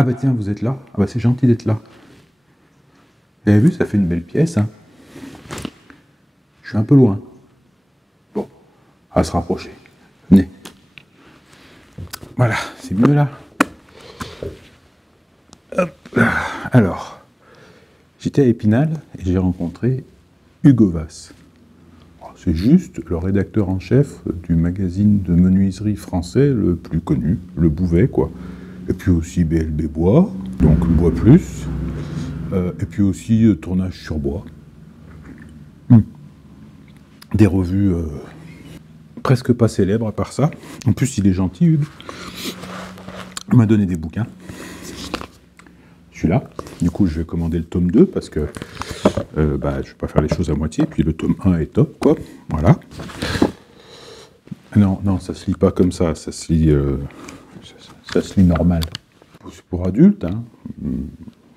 Ah bah tiens, vous êtes là. Ah bah c'est gentil d'être là. Vous avez vu, ça fait une belle pièce, hein. Je suis un peu loin. Bon, on va se rapprocher. Venez. Voilà, c'est mieux là. Hop. Alors, j'étais à Épinal et j'ai rencontré Hugues Ovace. C'est juste le rédacteur en chef du magazine de menuiserie français le plus connu, Le Bouvet, quoi. Et puis aussi BLB Bois, donc Bois Plus, et puis aussi Tournage sur Bois. Des revues presque pas célèbres à part ça. En plus, il est gentil, Hugues. Il m'a donné des bouquins. Celui-là. Du coup, je vais commander le tome 2 parce que je ne vais pas faire les choses à moitié. Puis le tome 1 est top, quoi. Voilà. Non, ça se lit pas comme ça. Ça se lit, ça se lit normal. C'est pour adultes, hein.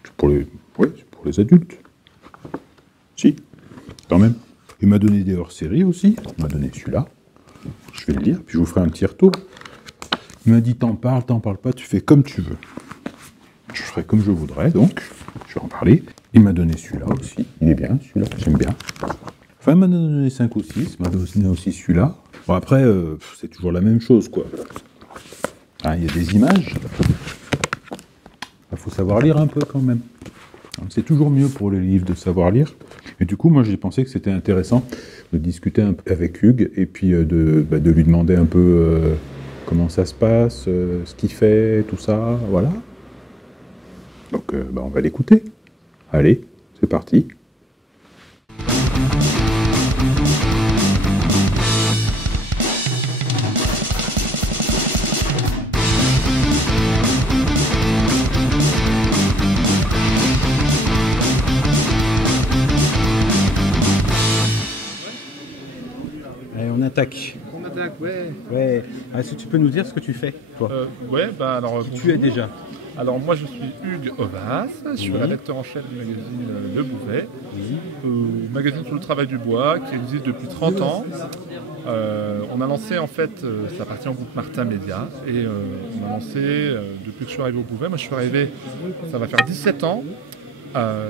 C'est pour les adultes. Si, quand même. Il m'a donné des hors-séries aussi. Il m'a donné celui-là. Je vais le lire, puis je vous ferai un petit retour. Il m'a dit t'en parles pas, tu fais comme tu veux. Je ferai comme je voudrais, donc je vais en parler. Il m'a donné celui-là aussi. Il est bien, celui-là, j'aime bien. Enfin, il m'a donné 5 ou 6. Il m'a donné aussi celui-là. Bon, après, c'est toujours la même chose, quoi. Hein, il y a des images. Il faut savoir lire un peu quand même. C'est toujours mieux pour les livres de savoir lire. Et du coup, moi, j'ai pensé que c'était intéressant de discuter un peu avec Hugues et puis de lui demander un peu comment ça se passe, ce qu'il fait, tout ça, voilà. Donc, on va l'écouter. Allez, c'est parti. On attaque. On attaque, ouais. Ouais. Est-ce que tu peux nous dire ce que tu fais, toi? Alors. Qui tu es déjà? Alors, moi, je suis Hugues Ovace, je suis rédacteur en chef du magazine Le Bouvet, magazine sur le travail du bois qui existe depuis 30 ans. On a lancé, en fait, ça appartient au groupe Martin Média, et on a lancé, depuis que je suis arrivé au Bouvet, moi je suis arrivé, ça va faire 17 ans.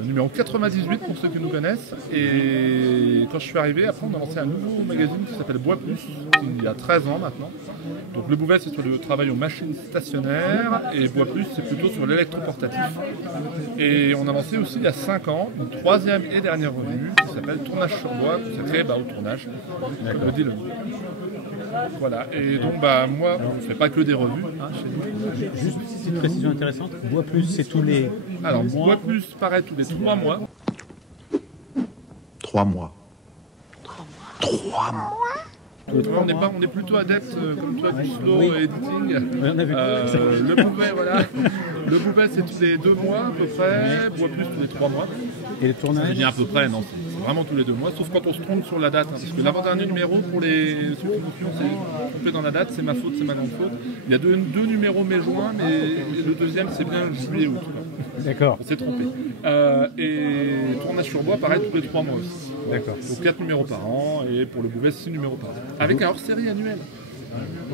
Numéro 98 pour ceux qui nous connaissent, et quand je suis arrivé, après on a lancé un nouveau magazine qui s'appelle Bois Plus, il y a 13 ans maintenant. Donc le Bouvet c'est sur le travail aux machines stationnaires et Bois Plus c'est plutôt sur l'électroportatif. Et on a lancé aussi il y a 5 ans une troisième et dernière revue qui s'appelle Tournage sur Bois, consacrée au tournage, comme le dit le nom. Voilà, et donc moi on ne fait pas que des revues chez nous. Juste une petite précision intéressante, Bois Plus c'est tous les... Alors Bois Plus paraît tous les 3 mois. 3 mois. 3 mois. On est plutôt adepte, comme toi, du slow editing. Oui, on a vu. Le Bouvet, voilà. Le Bouvet, c'est tous les 2 mois à peu près. Bois Plus tous les 3 mois. Et le tournage? Je dis à peu près, non, c'est vraiment tous les 2 mois, sauf quand on se trompe sur la date. Parce que l'avant-dernier numéro, pour ceux qui nous c'est trompé dans la date, c'est ma faute, c'est ma grande faute. Il y a deux numéros mai-juin, mais le deuxième, c'est bien juillet-août. D'accord. On s'est trompé. Et Tournage sur Bois, pareil, tous les 3 mois aussi. D'accord. Donc 4 numéros par an, et pour le Bouvet, 6 numéros par an. Avec un hors-série annuel.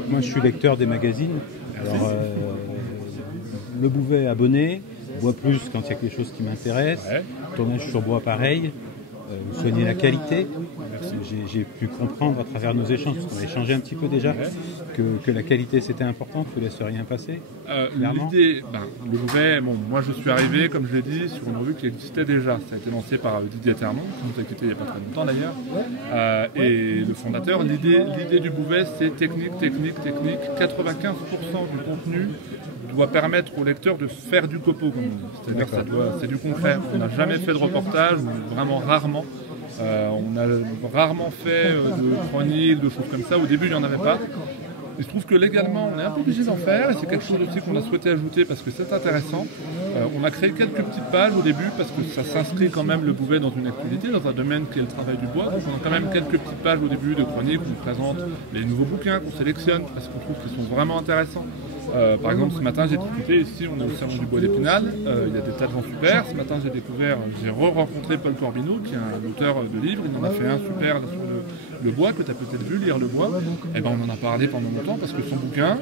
Moi, je suis lecteur des magazines. Alors, Le Bouvet abonné, Bois Plus quand il y a quelque chose qui m'intéresse, Ouais. Tournage sur Bois pareil, vous soignez la qualité. J'ai pu comprendre à travers nos échanges, parce qu'on a échangé un petit peu déjà, que la qualité c'était important, tu ne laisses rien passer. L'idée, le Bouvet, moi je suis arrivé, comme je l'ai dit, sur une revue qui existait déjà. Ça a été lancé par Didier Termont, qui nous a quittés il n'y a pas très longtemps d'ailleurs. Et le fondateur, l'idée du Bouvet, c'est technique. 95% du contenu doit permettre au lecteur de faire du copeau, comme on dit. C'est-à-dire c'est du concret. On n'a jamais fait de reportage, ou vraiment rarement. On a rarement fait de chroniques, de choses comme ça. Au début, il n'y en avait pas. Il se trouve que légalement, on est un peu obligé d'en faire. Et c'est quelque chose aussi qu'on a souhaité ajouter parce que c'est intéressant. On a créé quelques petites pages au début parce que ça s'inscrit quand même le Bouvet dans une actualité, dans un domaine qui est le travail du bois. Donc on a quand même quelques petites pages au début de chroniques où on présente les nouveaux bouquins qu'on sélectionne parce qu'on trouve qu'ils sont vraiment intéressants. Par exemple, ce matin, j'ai discuté ici, on est au Salon du Bois d'Épinal, il y a des tas de gens super. Ce matin, j'ai re-rencontré Paul Corbineau, qui est un auteur de livres. Il en a fait un super là, sur le bois, que tu as peut-être vu, Lire le bois. Et ben, on en a parlé pendant longtemps parce que son bouquin,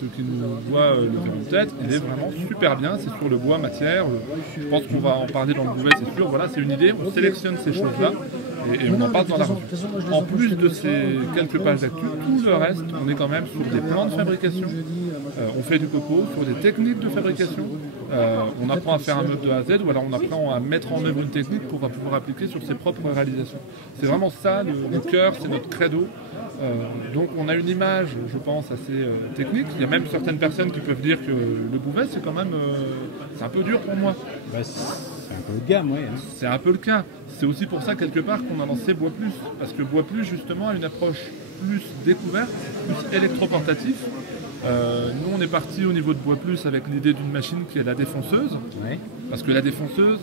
ceux qui nous voient le verront peut-être, il est vraiment super bien. C'est sur le bois, matière. Je pense qu'on va en parler dans le bouvet, c'est sûr. Voilà, c'est une idée. On sélectionne ces choses-là. Et on en parle dans la revue. En plus de ces quelques pages d'actu, tout le reste, on est quand même sur des plans de fabrication. On fait du copeau, sur des techniques de fabrication. On apprend à faire un meuble de A à Z, ou alors on apprend à mettre en œuvre une technique pour pouvoir appliquer sur ses propres réalisations. C'est vraiment ça, le cœur, c'est notre credo. Donc on a une image, je pense, assez technique. Il y a même certaines personnes qui peuvent dire que le bouvet, c'est quand même c'est un peu dur pour moi. Bah, c'est un peu le gamme, oui. Hein. C'est un peu le cas. C'est aussi pour ça, quelque part, qu'on a lancé Bois Plus. Parce que Bois Plus, justement, a une approche plus découverte, plus électroportatif. Nous, on est parti au niveau de Bois Plus avec l'idée d'une machine qui est la défonceuse. Ouais. Parce que la défonceuse,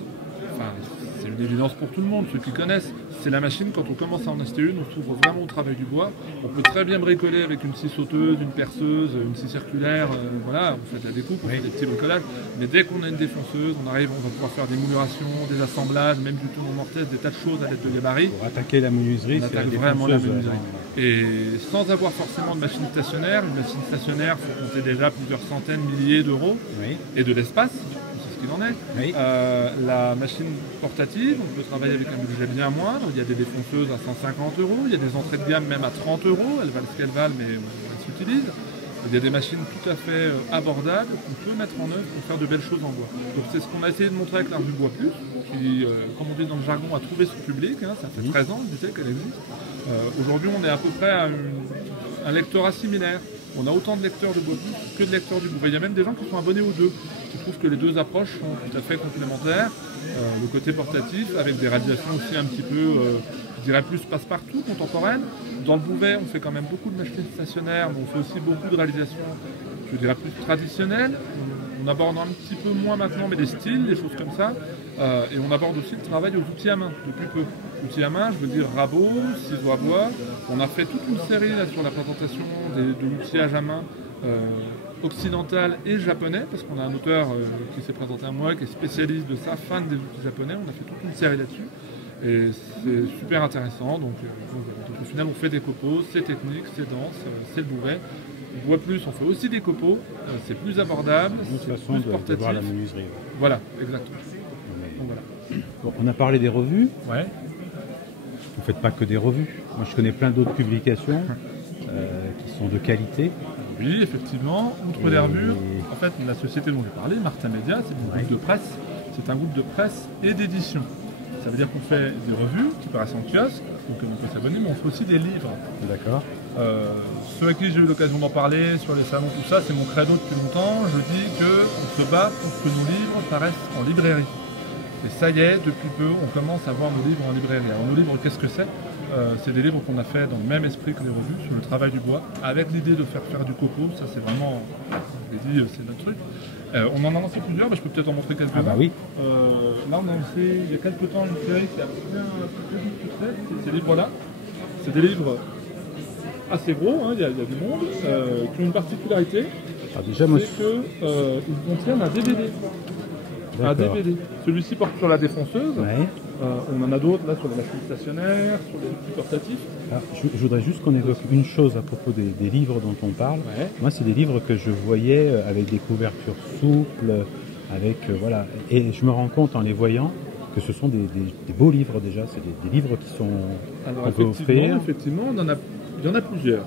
c'est une évidence pour tout le monde, ceux qui connaissent, c'est la machine, quand on commence à en acheter une, on s'ouvre vraiment au travail du bois. On peut très bien bricoler avec une scie sauteuse, une perceuse, une scie circulaire, voilà, on fait de la découpe, on fait des petits bricolages. Mais dès qu'on a une défonceuse, on va pouvoir faire des moulurations, des assemblages, même du tournement mortaise, des tas de choses à l'aide de gabarit. Pour attaquer la menuiserie, on attaque vraiment la menuiserie. Et sans avoir forcément de machine stationnaire, une machine stationnaire, il faut compter déjà plusieurs centaines, milliers d'euros, et de l'espace. Il en est. Oui. La machine portative, on peut travailler avec un budget bien moindre. Il y a des défonceuses à 150 €, il y a des entrées de gamme même à 30 €. Elles valent ce qu'elles valent, mais elles s'utilisent. Il y a des machines tout à fait abordables qu'on peut mettre en œuvre pour faire de belles choses en bois. Donc c'est ce qu'on a essayé de montrer avec l'art du Bois Plus, qui, comme on dit dans le jargon, a trouvé son public. Hein, ça fait 13 ans, je disais qu'elle existe. Aujourd'hui, on est à peu près à un lectorat similaire. On a autant de lecteurs de Bois Plus que de lecteurs du Bouvet. Il y a même des gens qui sont abonnés aux deux, qui trouvent que les deux approches sont tout à fait complémentaires. Le côté portatif, avec des réalisations aussi un petit peu, je dirais plus passe-partout, contemporaines. Dans le Bouvet, on fait quand même beaucoup de machines stationnaires, mais on fait aussi beaucoup de réalisations, je dirais plus traditionnelles. On aborde un petit peu moins maintenant, mais des styles, des choses comme ça. Et on aborde aussi le travail aux outils à main, depuis peu. Outils à main, je veux dire rabot, ciseaux à bois. On a fait toute une série là, sur la présentation de l'outillage à main occidental et japonais, parce qu'on a un auteur qui s'est présenté à moi, qui est spécialiste de ça, fan des outils japonais. On a fait toute une série là-dessus. Et c'est super intéressant. Donc au final, on fait des copeaux, c'est technique, c'est dense, c'est le Bouvet. On Bois Plus, on fait aussi des copeaux, c'est plus abordable, c'est plus portatif. De voir la menuiserie. Voilà, exactement. Donc, voilà. Bon, on a parlé des revues. Ouais. Vous ne faites pas que des revues. Moi, je connais plein d'autres publications qui sont de qualité. Oui, effectivement. Outre les revues, en fait, la société dont j'ai parlé, Martin Média, c'est un groupe de presse. C'est un groupe de presse et d'édition. Ça veut dire qu'on fait des revues qui paraissent en kiosque, donc on peut s'abonner, mais on fait aussi des livres. D'accord. Ceux à qui j'ai eu l'occasion d'en parler sur les salons, tout ça, c'est mon credo depuis longtemps. Je dis qu'on se bat pour que nos livres paraissent en librairie. Et ça y est, depuis peu, on commence à voir nos livres en librairie. Alors nos livres, qu'est-ce que c'est? C'est des livres qu'on a fait dans le même esprit que les revues, sur le travail du bois, avec l'idée de faire du copeau. Ça, c'est vraiment, je l'ai dit, c'est notre truc. On en a lancé plusieurs, mais je peux peut-être en montrer quelques-uns. Ah bah oui. Là, on a lancé il y a quelques temps une série qui a bien succès. Ces livres-là, c'est des livres assez gros, hein, il y a du monde, qui ont une particularité, déjà, moi, c'est qu'ils contiennent un DVD. Un DVD. Celui-ci porte sur la défonceuse. Ouais. On en a d'autres là sur les machines stationnaires, sur les outils portatifs. Alors, je voudrais juste qu'on évoque une chose à propos des livres dont on parle. Ouais. Moi, c'est des livres que je voyais avec des couvertures souples, avec voilà. Et je me rends compte en les voyant que ce sont des beaux livres déjà. C'est des livres qui sont qu'on peut offrir. Effectivement, il y en a plusieurs.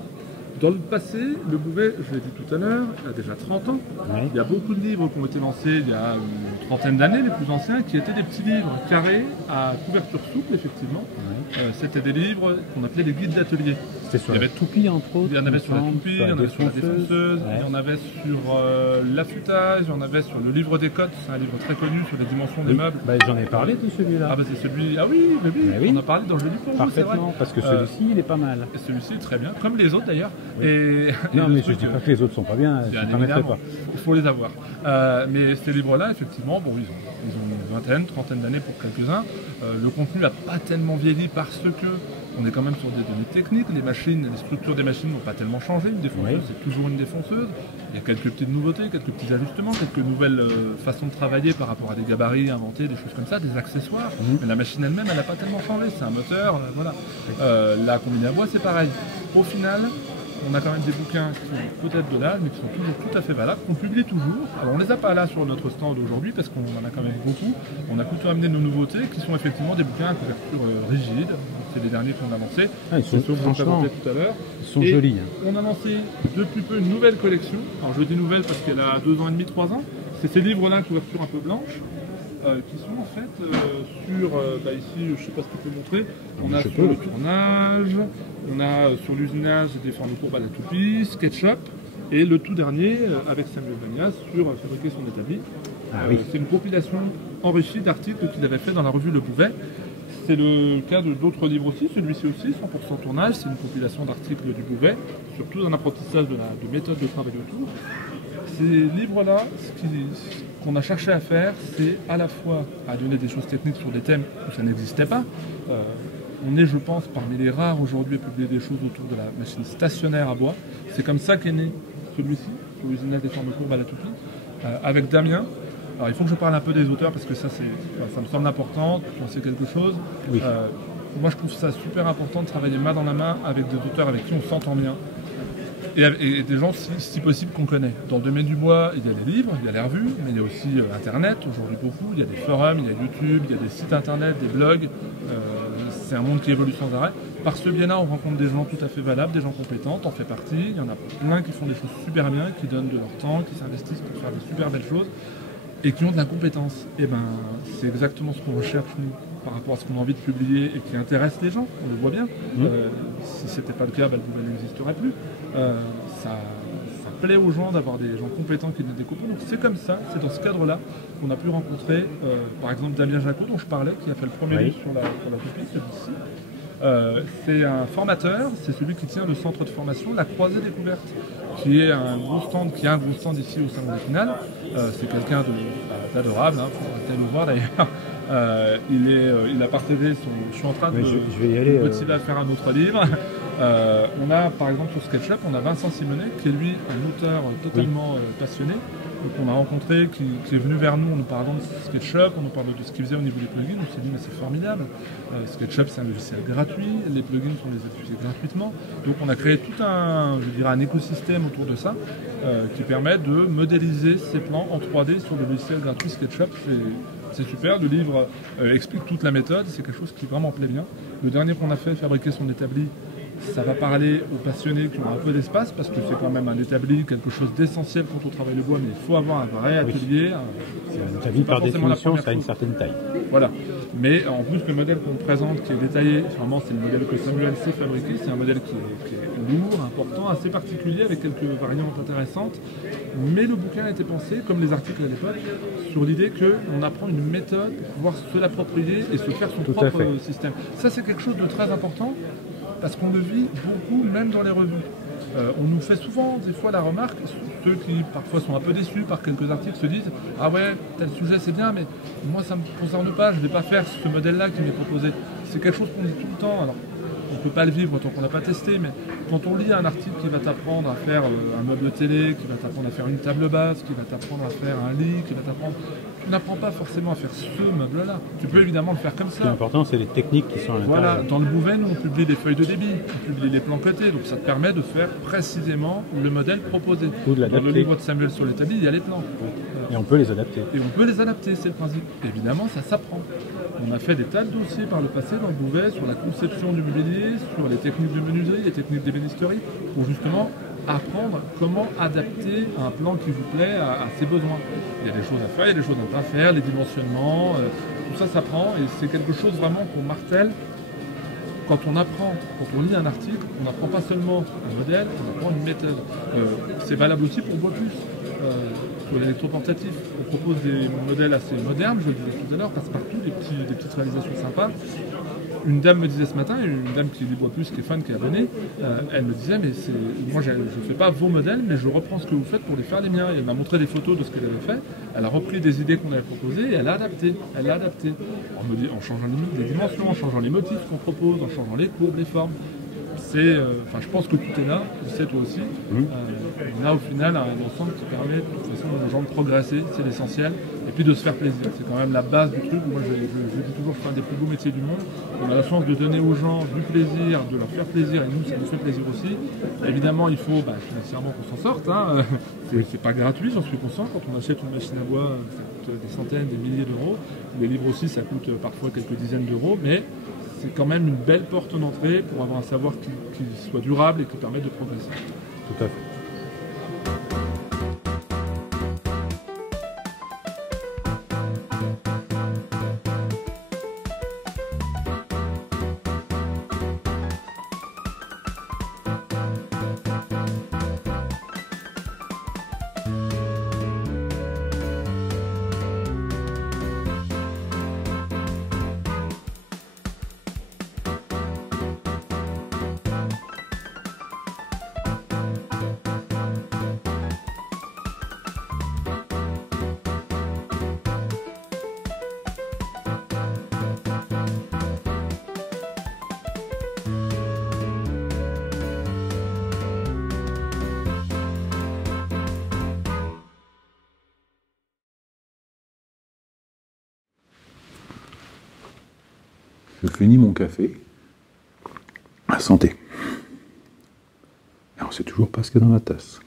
Dans le passé, le Bouvet, je l'ai dit tout à l'heure, il y a déjà 30 ans. Ouais. Il y a beaucoup de livres qui ont été lancés il y a une trentaine d'années, les plus anciens, qui étaient des petits livres carrés à couverture souple, effectivement. Ouais. C'était des livres qu'on appelait les guides d'atelier. C'était sur la toupie, entre autres. Il y en avait sur la toupie, il y en avait sur la défonceuse, il y en avait sur l'affûtage, il y en avait sur le livre des cotes, c'est un livre très connu sur les dimensions des meubles. Bah, j'en ai parlé de celui-là. Ah bah c'est celui, ah oui, mais oui, on a parlé dans le jeu du pour parfaitement, parce que celui-ci, il est pas mal. Et celui-ci, très bien, comme les autres d'ailleurs. Oui. Non, mais je ne dis pas que les autres sont pas bien, je ne mettrai pas. Il faut les avoir. Mais ces livres-là, effectivement, bon, ils ont une vingtaine, trentaine d'années pour quelques-uns. Le contenu n'a pas tellement vieilli parce que on est quand même sur des données techniques. Les machines, les structures des machines n'ont pas tellement changé. Une défonceuse, c'est toujours une défonceuse. Il y a quelques petites nouveautés, quelques petits ajustements, quelques nouvelles façons de travailler par rapport à des gabarits inventés, des choses comme ça, des accessoires. Mais la machine elle-même, elle n'a pas tellement changé. C'est un moteur, voilà. La combinée à bois, c'est pareil. Au final, on a quand même des bouquins qui sont peut-être de l'âge, mais qui sont toujours tout à fait valables, qu'on publie toujours. Alors on les a pas là sur notre stand aujourd'hui, parce qu'on en a quand même beaucoup. On a plutôt amené nos nouveautés, qui sont effectivement des bouquins à couverture rigide. C'est les derniers qu'on a lancés. Ils sont, franchement, tout à l'heure. Ils sont jolis. On a lancé depuis peu une nouvelle collection. Alors je dis nouvelle parce qu'elle a 2 ans et demi, 3 ans. C'est ces livres-là, couverture un peu blanche. Qui sont en fait sur, ici, je ne sais pas ce que tu peux montrer, on a sur le tournage, on a sur l'usinage des formes courbes à la toupie, SketchUp, et le tout dernier avec Samuel Vanias sur fabriquer son établi. C'est une compilation enrichie d'articles qu'il avait fait dans la revue Le Bouvet. C'est le cas d'autres livres aussi, celui-ci aussi, 100% tournage, c'est une compilation d'articles du Bouvet, surtout un apprentissage de méthode de travail autour. Ces livres-là, ce qu'on a cherché à faire, c'est à la fois à donner des choses techniques sur des thèmes où ça n'existait pas. On est, je pense, parmi les rares aujourd'hui à publier des choses autour de la machine stationnaire à bois. C'est comme ça qu'est né celui-ci, sur l'usinage des formes courbes à la toupie, avec Damien. Alors il faut que je parle un peu des auteurs parce que ça me semble important, tu en sais quelque chose. Oui. Moi je trouve ça super important de travailler main dans la main avec des auteurs avec qui on s'entend bien. Et des gens, si possible, qu'on connaît. Dans le domaine du bois, il y a des livres, il y a les revues, mais il y a aussi Internet, aujourd'hui beaucoup. Il y a des forums, il y a YouTube, il y a des sites Internet, des blogs. C'est un monde qui évolue sans arrêt. Par ce biais-là, on rencontre des gens tout à fait valables, des gens compétents, t'en fais partie. Il y en a plein qui font des choses super bien, qui donnent de leur temps, qui s'investissent pour faire des super belles choses et qui ont de la compétence. Et ben, c'est exactement ce qu'on recherche, nous, par rapport à ce qu'on a envie de publier et qui intéresse les gens, on le voit bien. Si ce n'était pas le cas, le Bouvet n'existerait plus. Ça plaît aux gens d'avoir des gens compétents qui nous découpent. Donc c'est comme ça, c'est dans ce cadre-là qu'on a pu rencontrer, par exemple, Damien Jacot, dont je parlais, qui a fait le premier livre sur la toupie, celui-ci. C'est un formateur, c'est celui qui tient le centre de formation, la Croisée Découverte, qui est un gros stand, ici au Salon d'Épinal. C'est quelqu'un d'adorable, hein, faut aller le voir d'ailleurs. Il a partagé je suis en train de motiver à faire un autre livre. On a par exemple sur SketchUp, on a Vincent Simonet, qui est lui un auteur totalement passionné, qu'on a rencontré, qui est venu vers nous en nous parlant de SketchUp, on nous parle de ce qu'il faisait au niveau des plugins. On s'est dit mais c'est formidable, SketchUp c'est un logiciel gratuit, les plugins sont les utilisés gratuitement, donc on a créé tout un écosystème autour de ça qui permet de modéliser ces plans en 3D sur le logiciel gratuit SketchUp. C'est super, le livre explique toute la méthode, c'est quelque chose qui vraiment plaît bien. Le dernier qu'on a fait, fabriquer son établi, ça va parler aux passionnés qui ont un peu d'espace, parce que c'est quand même un établi, quelque chose d'essentiel quand on travaille le bois, mais il faut avoir un vrai atelier. C'est un établi par définition, ça a une certaine taille. Voilà. Mais en plus, le modèle qu'on présente, qui est détaillé, vraiment c'est le modèle que Samuel sait fabriquer, c'est un modèle qui est lourd, important, assez particulier, avec quelques variantes intéressantes. Mais le bouquin a été pensé, comme les articles à l'époque, sur l'idée qu'on apprend une méthode pour pouvoir se l'approprier et se faire son propre système. Ça, c'est quelque chose de très important, parce qu'on le vit beaucoup, même dans les revues. On nous fait souvent, des fois, la remarque, ceux qui parfois sont un peu déçus par quelques articles se disent « Ah ouais, tel sujet c'est bien, mais moi ça ne me concerne pas, je ne vais pas faire ce modèle-là qui m'est proposé. » C'est quelque chose qu'on dit tout le temps. Alors, on ne peut pas le vivre tant qu'on n'a pas testé, mais quand on lit un article qui va t'apprendre à faire un meuble télé, qui va t'apprendre à faire une table basse, qui va t'apprendre à faire un lit, qui va t'apprendre... Tu n'apprends pas forcément à faire ce meuble-là. Tu peux évidemment le faire comme ça. Ce qui est important, c'est les techniques qui sont à l'intérieur. Voilà, dans le Bouvet, nous on publie des feuilles de débit, on publie les plans cotés, donc ça te permet de faire précisément le modèle proposé. Ou de l'adapter. Dans le livre de Samuel sur l'établi, il y a les plans. Et on peut les adapter. Et on peut les adapter, c'est le principe. Évidemment, ça s'apprend. On a fait des tas de dossiers par le passé dans le Bouvet sur la conception du mobilier, sur les techniques de menuiserie, les techniques d'ébénisterie, pour justement apprendre comment adapter un plan qui vous plaît à ses besoins. Il y a des choses à faire, il y a des choses à ne pas faire, les dimensionnements, tout ça s'apprend et c'est quelque chose vraiment qu'on martèle. Quand on apprend, quand on lit un article, on n'apprend pas seulement un modèle, on apprend une méthode. C'est valable aussi pour Bois Plus. pour l'électroportatif, on propose des modèles assez modernes, je le disais tout à l'heure, passe-partout, des petites réalisations sympas. Une dame me disait ce matin, une dame qui les boit plus, qui est fan, qui est abonnée, elle me disait, mais moi je ne fais pas vos modèles, mais je reprends ce que vous faites pour les faire les miens. Et elle m'a montré des photos de ce qu'elle avait fait, elle a repris des idées qu'on avait proposées et elle a adapté. En changeant les dimensions, en changeant les motifs qu'on propose, en changeant les courbes, les formes. Je pense que tout est là, tu sais toi aussi. On a au final un ensemble qui permet de toute façon aux gens de progresser, c'est l'essentiel, et puis de se faire plaisir. C'est quand même la base du truc. Moi je dis toujours que c'est un des plus beaux métiers du monde. On a la chance de donner aux gens du plaisir, de leur faire plaisir, et nous ça nous fait plaisir aussi. Évidemment il faut financièrement qu'on s'en sorte, hein. C'est pas gratuit, j'en suis conscient. Quand on achète une machine à bois, ça coûte des centaines, des milliers d'euros. Les livres aussi, ça coûte parfois quelques dizaines d'euros, mais c'est quand même une belle porte d'entrée pour avoir un savoir qui soit durable et qui permette de progresser. Tout à fait. Je finis mon café. Santé. Et on sait toujours pas ce qu'il y a dans la tasse.